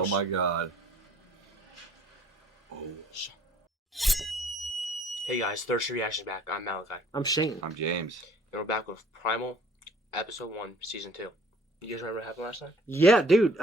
Oh my god. Oh. Hey guys, ThirdStreet Reaction's back. I'm Malachi. I'm Shane. I'm James. And we're back with Primal, Episode 1, Season 2. You guys remember what happened last time? Yeah, dude.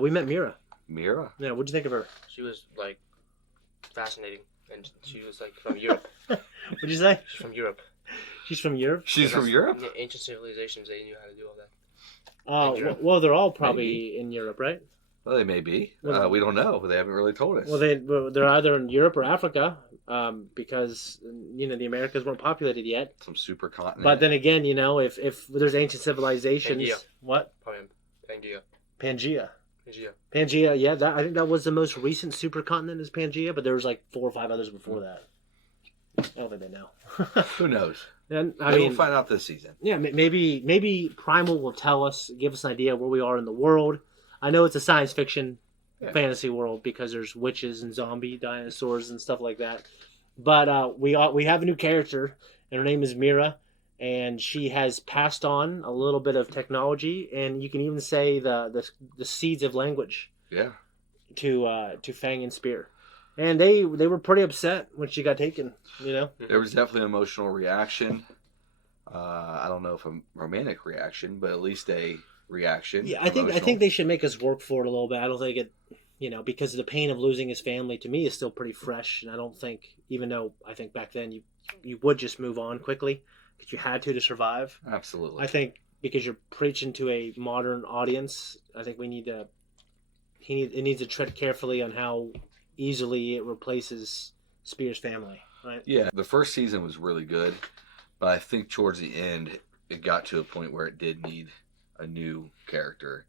We met Mira. Mira? Yeah, what'd you think of her? She was, like, fascinating. And she was, like, from Europe. What'd you say? She's from Europe. She's from Europe? She's from Europe? Yeah, ancient civilizations, they knew how to do all that. Well, they're all probably in Europe, right? Well, they may be. Well, we don't know. They haven't really told us. Well, they're either in Europe or Africa, because the Americas weren't populated yet. Some supercontinent. But then again, if there's ancient civilizations, Pangea. what? Pangea. Pangea. Pangea. Pangea. Yeah, I think that was the most recent supercontinent is Pangea, but there was like 4 or 5 others before that. I don't think they know. Who knows? And We'll find out this season. Yeah, maybe Primal will tell us, give us an idea of where we are in the world. I know it's a science fiction fantasy world because there's witches and zombie dinosaurs and stuff like that. But we have a new character, and her name is Mira, and she has passed on a little bit of technology, and you can even say the seeds of language. Yeah. To Fang and Spear. And they were pretty upset when she got taken, There was definitely an emotional reaction. I don't know if a romantic reaction, but at least a reaction. Yeah, I think they should make us work for it a little bit. I don't think it, because the pain of losing his family to me is still pretty fresh, and I don't think, even though I think back then you would just move on quickly because you had to survive. Absolutely. I think because you're preaching to a modern audience, I think it needs to tread carefully on how easily it replaces Spear's family, right? Yeah, the first season was really good, but I think towards the end it got to a point where it did need a new character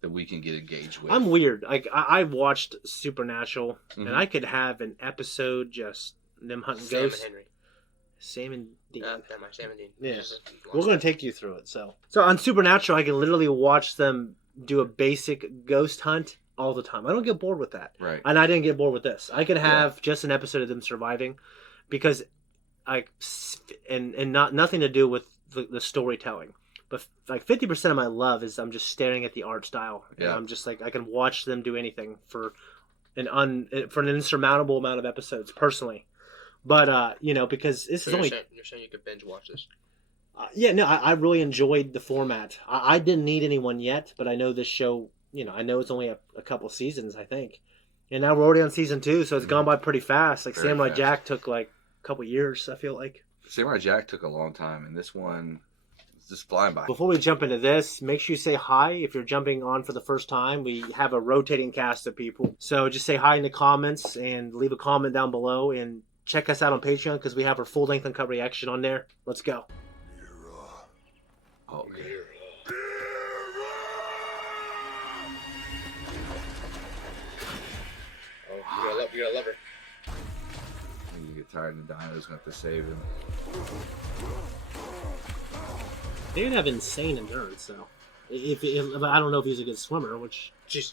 that we can get engaged with. I'm weird. Like I've watched Supernatural, and I could have an episode just them hunting ghosts. Sam and Dean. Never mind, Sam and Dean. Yeah, we're going to take you through it. So on Supernatural, I can literally watch them do a basic ghost hunt all the time. I don't get bored with that. Right. And I didn't get bored with this. I could have just an episode of them surviving, because nothing to do with the storytelling. But like 50% of my love is I'm just staring at the art style. Yeah. And I'm just like, I can watch them do anything for an insurmountable amount of episodes personally. But because this is only. You're saying you could binge watch this? I really enjoyed the format. I didn't need anyone yet, but I know this show. I know it's only a couple seasons, I think, and now we're already on season 2, so it's gone by pretty fast. Like Very Samurai fast. Jack took like a couple years, I feel like. Samurai Jack took a long time, and this one is just flying by. Before we jump into this, make sure you say hi if you're jumping on for the first time. We have a rotating cast of people, so just say hi in the comments and leave a comment down below, and check us out on Patreon because we have our full-length uncut reaction on there. Let's go. Okay. You gotta love her. You get tired and the dino's going to have to save him. They would have insane endurance, though. If I don't know if he's a good swimmer, which Jeez.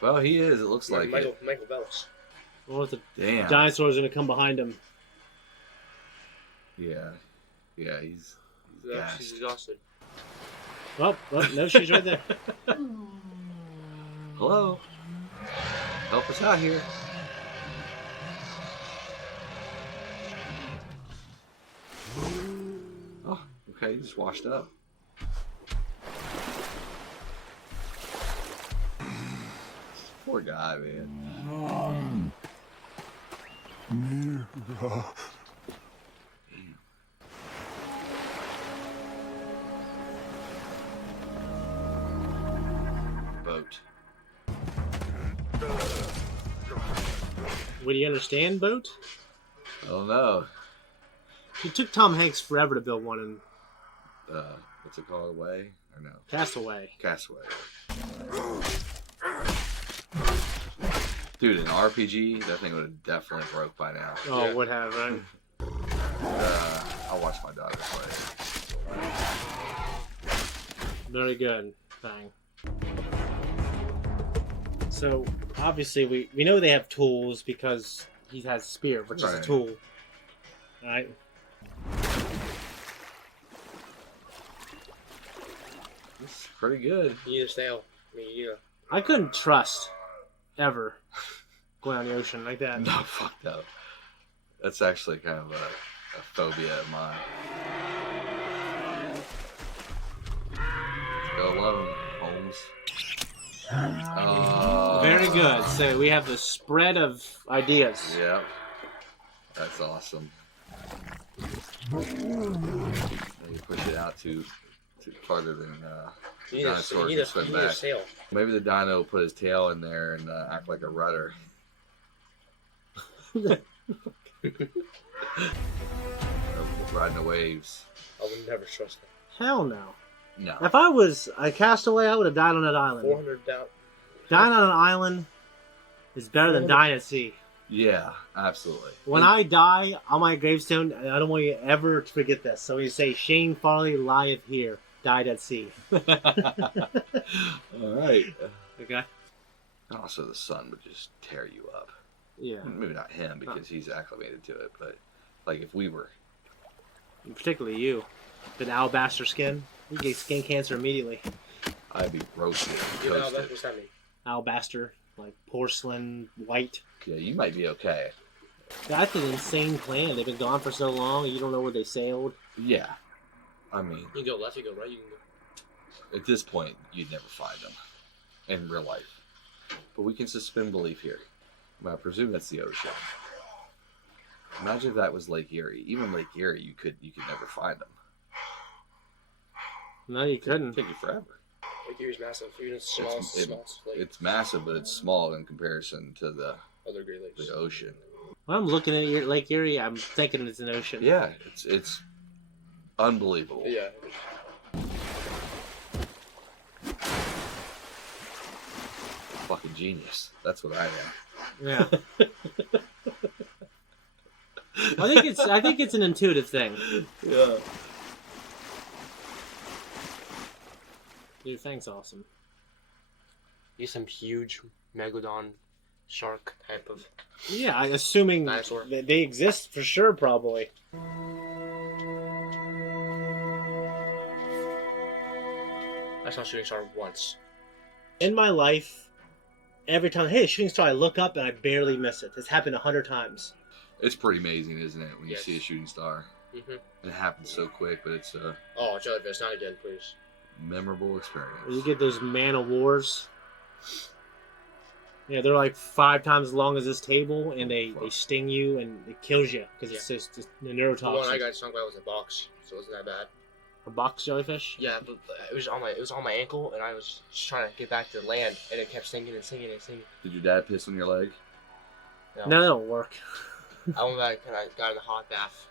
Well, he is. It looks like Michael it. Michael Bellis. well, if the Damn. dinosaurs are going to come behind him. Yeah. Yeah, he's Yeah, she's gassed. exhausted. Oh, no, she's right there. Hello? Help us out here. Oh, okay, he just washed up. Poor guy, man. Boat. Would you understand, Boat? I don't know. It took Tom Hanks forever to build one in What's it called? Away? Or no? Castaway. Castaway. Dude, an RPG, that thing would have definitely broke by now. Oh, Yeah. would have, right? I'll watch my daughter play. Very good. Thing. So, obviously, we know they have tools because he has Spear, which is a Right. tool. Right? It's pretty good. You need to stay out. I mean, I couldn't trust ever going on the ocean like that. No, fuck no. That's actually kind of a phobia of mine. Go alone, Holmes. Very good. So we have the spread of ideas. Yeah. That's awesome. You push it out too farther than You dinosaurs need can a swim back. sail. Maybe the dino will put his tail in there and act like a rudder. Riding the waves. I would never trust that. Hell no. No. If I was a castaway, I would have died on that island. 400 down. Dying on an island is better than dying at sea. Yeah, absolutely. When I die on my gravestone, I don't want you ever to forget this. So you say, Shane Farley lieth here, died at sea. All right. Okay? Also, the sun would just tear you up. Yeah. Maybe not him because he's acclimated to it, but like if we were. And particularly you. With alabaster skin, you get skin cancer immediately. I'd be roasted and You know, toasted. what's that mean? Alabaster, like porcelain, white. Yeah, you might be okay. That's an insane plan. They've been gone for so long, you don't know where they sailed. Yeah. I mean, You can go left, you can go right, you can go. at this point, you'd never find them in real life. But we can suspend belief here. I presume that's the ocean. Imagine if that was Lake Erie. Even Lake Erie, you could never find them. No, you It'd couldn't. take you forever. Lake Erie's massive. Even small, like It's massive, but it's small in comparison to the other Great Lakes. ocean. When I'm looking at Lake Erie, I'm thinking it's an ocean. Yeah, it's unbelievable. Yeah. Fucking genius. That's what I am. Yeah. I think it's an intuitive thing. Yeah. Your thing's awesome. He's some huge megalodon shark type of. Yeah, assuming Dinosaur. that they exist for sure, probably. I saw a shooting star once. In my life, every time, hey, shooting star, I look up and I barely miss it. It's happened 100 times. It's pretty amazing, isn't it, when you Yes. see a shooting star? Mm-hmm. It happens so quick, but it's a Oh, jellyfish, not again, please. memorable experience. You get those man of wars. Yeah, they're like 5 times as long as this table, and they sting you and it kills you because it's just the The one neurotoxin. I got stung by was a box, so it wasn't that bad. A box jellyfish? Yeah, but it was on my ankle, and I was just trying to get back to land, and it kept stinging and stinging and stinging. Did your dad piss on your leg? No, that don't work. I went back and I got in the hot bath.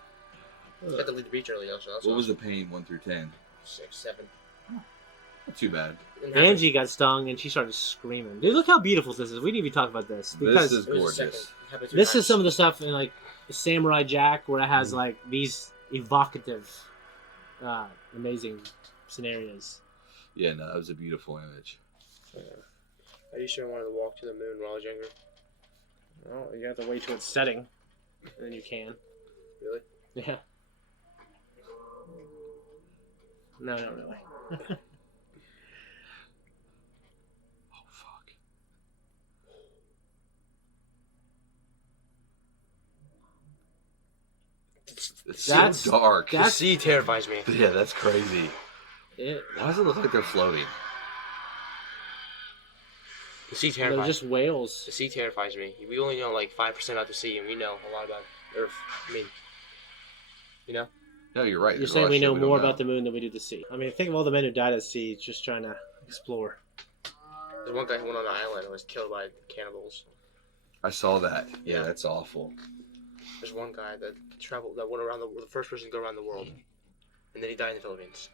I had to leave the beach early, though, so that's What was the pain, 1 through 10? 6, 7. Not too bad. Didn't have Angie got stung and she started screaming. Dude, look how beautiful this is. We didn't even talk about this because This is it was the gorgeous. second. It happened 3 this is times. some of the stuff in like Samurai Jack where it has like these evocative, amazing scenarios. Yeah, no, it was a beautiful image. I used to want to walk to the moon when I was younger. Well, you have to wait till it's setting, and then you can. Really? Yeah. No, not really. Oh, fuck. It's That's- so dark. The sea terrifies me. Yeah, that's crazy. It, Why does it look like they're floating? The sea they're terrifies just whales. The sea terrifies me. We only know like 5% about the sea, and we know a lot about Earth. I mean, you know? No, you're right. You're There's a saying lot we of know shit don't more about the moon than we do the sea. I mean, think of all the men who died at sea just trying to explore. There's one guy who went on an island and was killed by cannibals. I saw that. Yeah, Yeah. that's awful. There's one guy that went around the first person to go around the world, and then he died in the Philippines.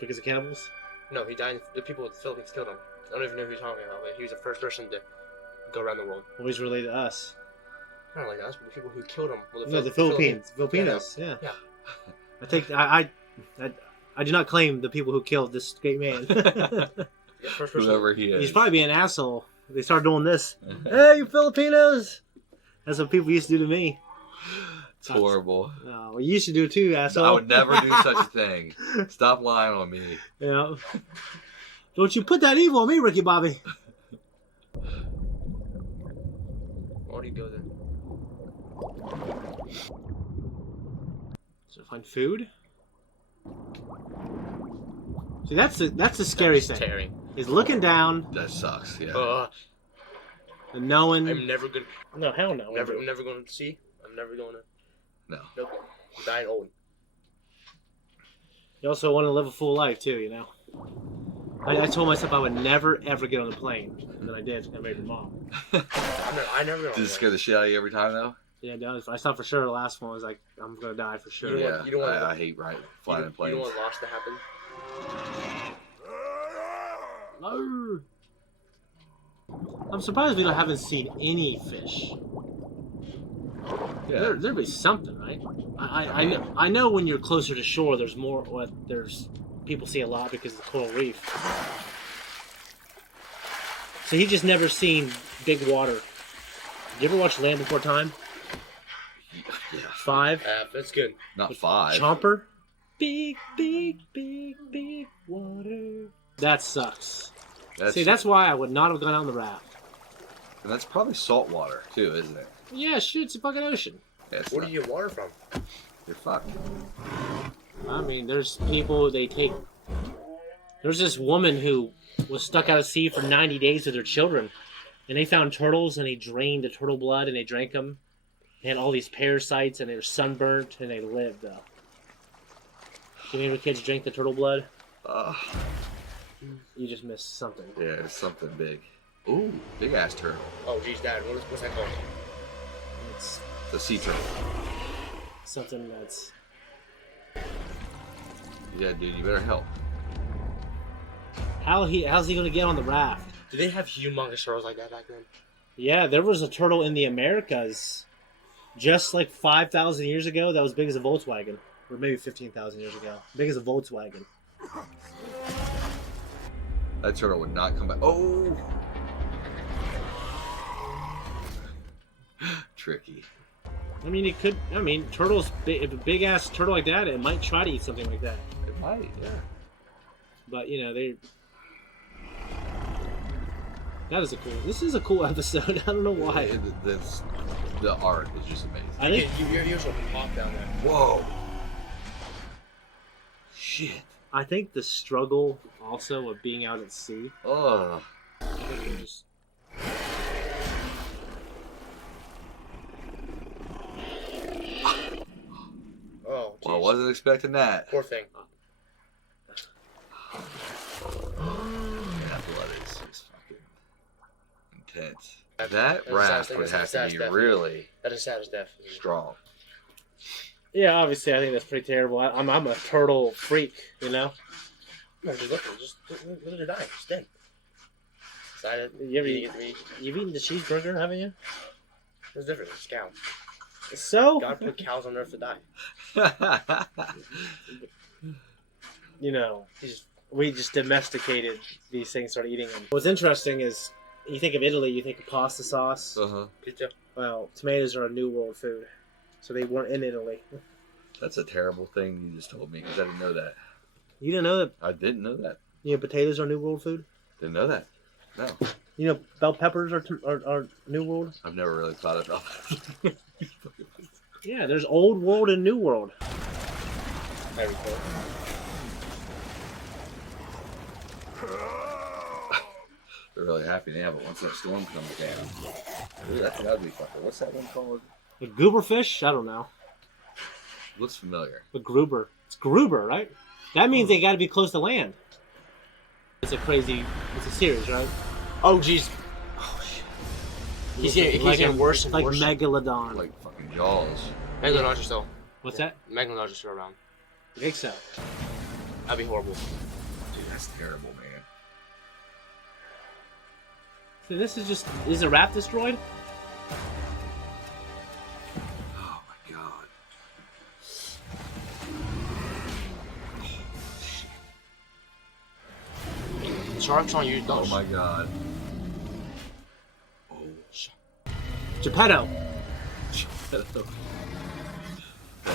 Because of cannibals? No, he died. The people in the Philippines killed him. I don't even know who you're talking about, but he was the first person to go around the world. Always related to us. Not like us, but the people who killed him. Well, No, the Philippines. Filipinos, yeah. Yeah. I think I do not claim the people who killed this great man. Yeah, first person. Whoever he is. He's probably being an asshole. They start doing this. Hey, you Filipinos! That's what people used to do to me. It's horrible. Well, you used to do it too, asshole. I would never do such a thing. Stop lying on me. Yeah. Don't you put that evil on me, Ricky Bobby. already go there. So find food. See, that's the scary thing. Scary. Is looking down That sucks. Yeah. and knowing. I'm never gonna. No, hell no. I'm never going to see. I'm never going to. No. Nope. I'm dying old. You also want to live a full life too, you know. I told myself I would never ever get on a plane, and then I did. I married my mom. I never. Does it scare the shit out of you every time though? Yeah, it does. I thought for sure the last one was like, I'm gonna die for sure. Yeah. You don't want I hate flying in planes. You don't want loss to happen. No. I'm surprised we haven't seen any fish. Yeah. There'd be something, right? I know when you're closer to shore, there's more. There's people see a lot because of the coral reef. So he just never seen big water. Did you ever watch Land Before Time? Yeah. 5. That's good. Not 5. Chomper. Big water. That sucks. That's why I would not have gone on the raft. And that's probably salt water too, isn't it? Yeah, shoot, it's a fucking ocean. Yeah, Where do you get water from? You're fucked. I mean, there's people There's this woman who was stuck out at sea for 90 days with her children, and they found turtles, and they drained the turtle blood, and they drank them. They had all these parasites, and they were sunburnt, and they lived, though. Did any of your kids drink the turtle blood? You just missed something. Yeah, it's something big. Ooh, big ass turtle. Oh, geez, Dad, what's that called? It's The sea turtle. something that's... Yeah, dude, you better help. How's he going to get on the raft? Did they have humongous turtles like that back then? Yeah, there was a turtle in the Americas just like 5,000 years ago that was big as a Volkswagen. Or maybe 15,000 years ago. Big as a Volkswagen. That turtle would not come back. Oh! Tricky. I mean, it could... I mean, turtles... If a big-ass turtle like that, it might try to eat something like that. It might, yeah. But, you know, they... This is a cool episode. I don't know why. The art is just amazing. I think... Your ears will pop down there. Whoa! Shit. I think the struggle, also, of being out at sea... Oh. I think you just... Oh, geez. Well, I wasn't expecting that. Poor thing. That blood is fucking intense. That That's a raft sad- would that's a have to sad be death. really That is sad as death. strong. Yeah, obviously, I think that's pretty terrible. I'm a turtle freak, you know? No, just look at her die. She's dead. Excited. You've eaten the cheeseburger, haven't you? It's different. It's a cow. So? God put cows on earth to die. You know, we just domesticated these things, started eating them. What's interesting is, you think of Italy, you think of pasta sauce. Uh-huh. Pizza. Well, tomatoes are a New World food, so they weren't in Italy. That's a terrible thing you just told me because I didn't know that. You didn't know that? I didn't know that. You know, potatoes are New World food. Didn't know that. No. You know, bell peppers are New World. I've never really thought about that. Yeah, there's Old World and New World. Very cool. They're really happy now, but once that storm comes down, ooh, that's an ugly fucker. What's that one called? The gooberfish? I don't know. Looks familiar. The gruber. It's gruber, right? That means they got to be close to land. It's a series, right? Oh, jeez. Oh, shit. He's getting worse and like worse. Megalodon. Like fucking Jaws. Megalodons are still. What's that? Megalodons are still around. I think so. That'd be horrible. Dude, that's terrible, man. So this is the raft destroyed? Oh my god. Sharks aren't used Oh those. my god. Oh. Geppetto. That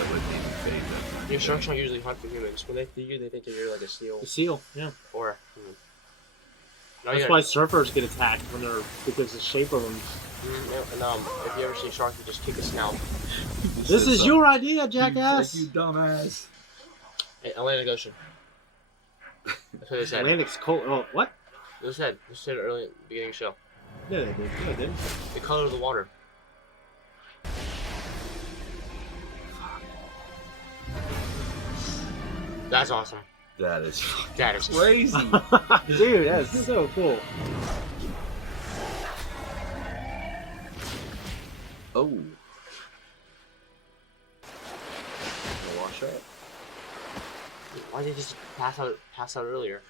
wouldn't even fade them. Yeah, sharks aren't usually hunt for humans. When they see you, they think that you're like a seal The seal, yeah. or a human. That's why surfers get attacked because the shape of them. And if you ever see a shark, you just kick a snout. This is your idea, jackass. You dumbass. Hey, Atlantic Ocean. That's what they said. Atlantic's cold. Oh, what? They said early in the beginning of the show. Yeah, they did. Yeah, they did. The color of the water. That's awesome. That is crazy. Dude, that's so cool. Oh. Wash up. Why did you just pass out earlier?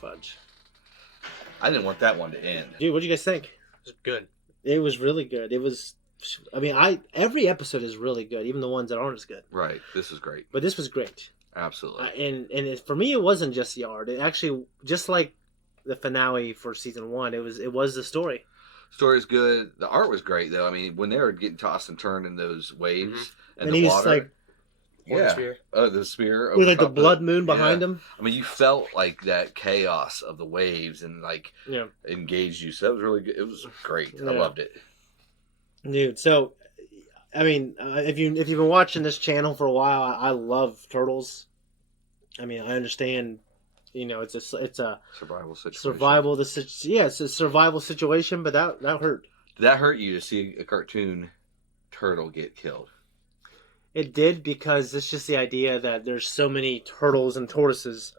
Fudge. I didn't want that one to end. Dude, what do you guys think? It was good. It was really good. It was. I mean, every episode is really good, even the ones that aren't as good. Right. This was great. But this was great. Absolutely. For me, it wasn't just the art. It actually, just like the finale for season 1, it was the story. Story's good. The art was great, though. I mean, when they were getting tossed and turned in those waves and the he's water. like, yeah. The spear. With like the blood moon behind him. I mean, you felt like that chaos of the waves and like engaged you. So that was really good. It was great. I loved it. Dude, so I mean, if you've been watching this channel for a while, I love turtles. I mean, I understand. You know, it's a survival situation. It's a survival situation, but that hurt. Did that hurt you to see a cartoon turtle get killed? It did, because it's just the idea that there's so many turtles and tortoises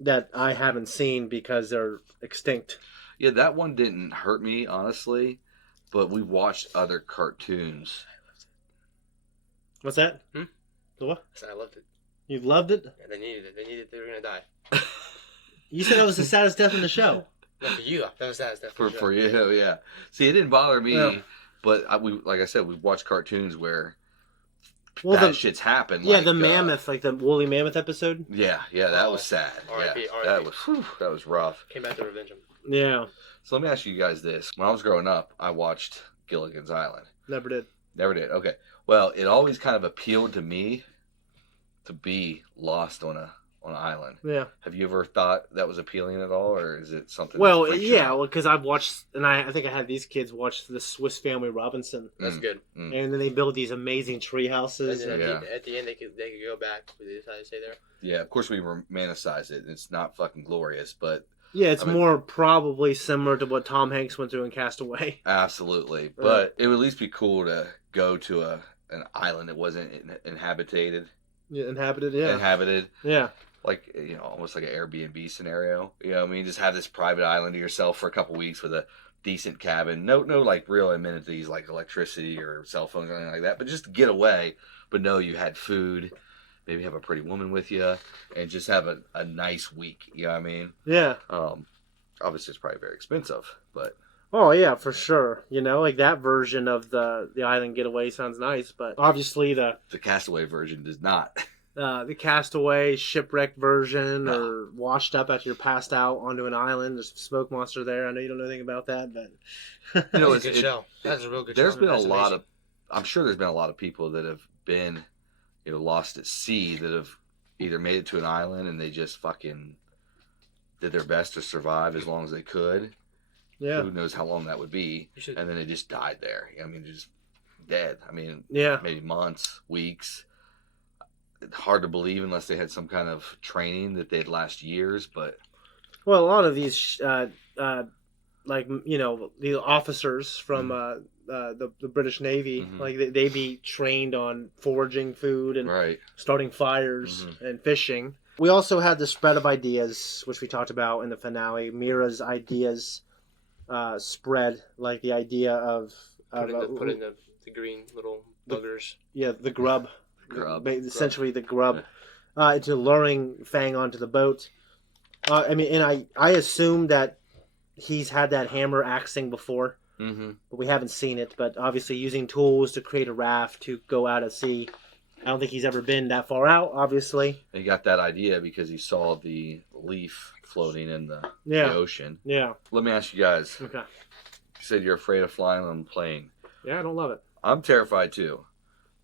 that I haven't seen because they're extinct. Yeah, that one didn't hurt me, honestly, but we watched other cartoons. What's that? The what? I loved it. You loved it? Yeah, they needed it. They were going to die. You said that was the saddest death in the show. No, for you, that was the saddest death in the show. For you, yeah. See, it didn't bother me, but like I said, we watched cartoons where shit's happened. Yeah, like, the mammoth, like the woolly mammoth episode. Yeah, that was sad. R.I.P. That was rough. Came back to revenge him. Yeah. So let me ask you guys this: when I was growing up, I watched Gilligan's Island. Never did. Okay. Well, it always kind of appealed to me to be lost on an island. Yeah. Have you ever thought that was appealing at all, or is it something? Well, yeah, because I've watched, and I think I had these kids watch the Swiss Family Robinson. That's good. And then they build these amazing tree houses. And at the end, they could go back. They decided to stay there. Yeah, of course we romanticize it. It's not fucking glorious, but yeah, it's more probably similar to what Tom Hanks went through in Castaway. Absolutely, but it would at least be cool to go to an island that wasn't inhabited. Yeah, inhabited. Yeah. Like, you know, almost like an Airbnb scenario. You know what I mean? Just have this private island to yourself for a couple weeks with a decent cabin. No like real amenities like electricity or cell phones or anything like that. But just to get away. But know you had food. Maybe have a pretty woman with you. And just have a nice week. You know what I mean? Yeah. Obviously, it's probably very expensive. But... Oh, yeah, for sure. You know, like that version of the island getaway sounds nice. But obviously the Castaway version does not. The Castaway shipwreck version, or washed up after you're passed out onto an island. There's a smoke monster there. I know you don't know anything about that, but you know, it's a good show. That's a real good there's show. There's been a lot of, I'm sure there's been a lot of people that have been, you know, lost at sea that have either made it to an island and they just fucking did their best to survive as long as they could. Yeah. Who knows how long that would be? And then they just died there. I mean, just dead. I mean, maybe months, weeks. Hard to believe unless they had some kind of training that they'd last years, but... Well, a lot of these, like, you know, the officers from the British Navy, like, they be trained on foraging food and starting fires and fishing. We also had the spread of ideas, which we talked about in the finale. Mira's ideas spread, like the idea of... putting the green little buggers. The grub. Essentially the grub, into luring Fang onto the boat. I mean, and I assume that he's had that hammer axing before, but we haven't seen it. But obviously using tools to create a raft to go out at sea, I don't think he's ever been that far out, obviously. He got that idea because he saw the leaf floating in the ocean. Yeah. Let me ask you guys. Okay. You said you're afraid of flying on a plane. Yeah, I don't love it. I'm terrified too.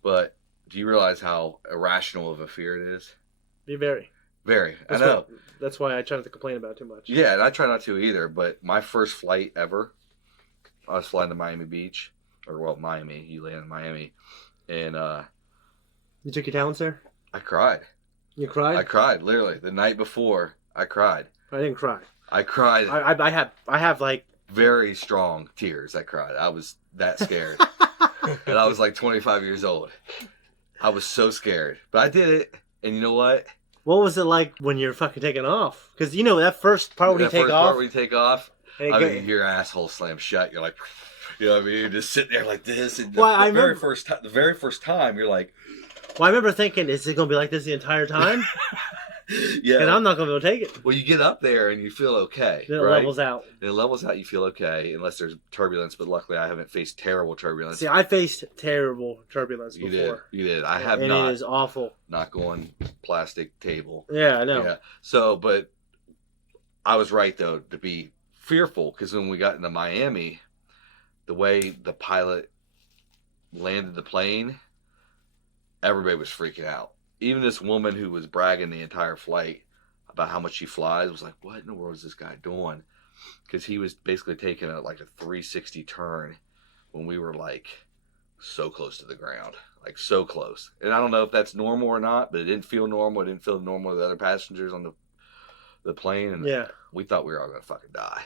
But do you realize how irrational of a fear it is? Very. Very. I know. That's why I try not to complain about it too much. Yeah, and I try not to either. But my first flight ever, I was flying to Miami Beach. Miami. You land in Miami. And you took your talents there? I cried. You cried? I cried, literally. The night before, I cried. I didn't cry. I cried. I have like very strong tears. I cried. I was that scared. And I was like 25 years old. I was so scared. But I did it. And you know what? What was it like when you're fucking taking off? Because you know that first part when you take off. Part when you take off. I mean, you hear your asshole slam shut. You're like, you know what I mean? You're just sitting there like this. And the very first time, you're like. Well, I remember thinking, is it going to be like this the entire time? Yeah. And I'm not going to be able to take it. Well, you get up there and you feel okay. Then it levels out. And it levels out, you feel okay, unless there's turbulence. But luckily, I haven't faced terrible turbulence. See, I faced terrible turbulence before. You did. I have and not. And it is awful. Not going plastic table. Yeah, I know. Yeah. So, but I was right, though, to be fearful. Because when we got into Miami, the way the pilot landed the plane, everybody was freaking out. Even this woman who was bragging the entire flight about how much she flies was like, what in the world is this guy doing? Because he was basically taking a 360 turn when we were like so close to the ground. Like so close. And I don't know if that's normal or not, but it didn't feel normal. It didn't feel normal to the other passengers on the plane. And we thought we were all going to fucking die.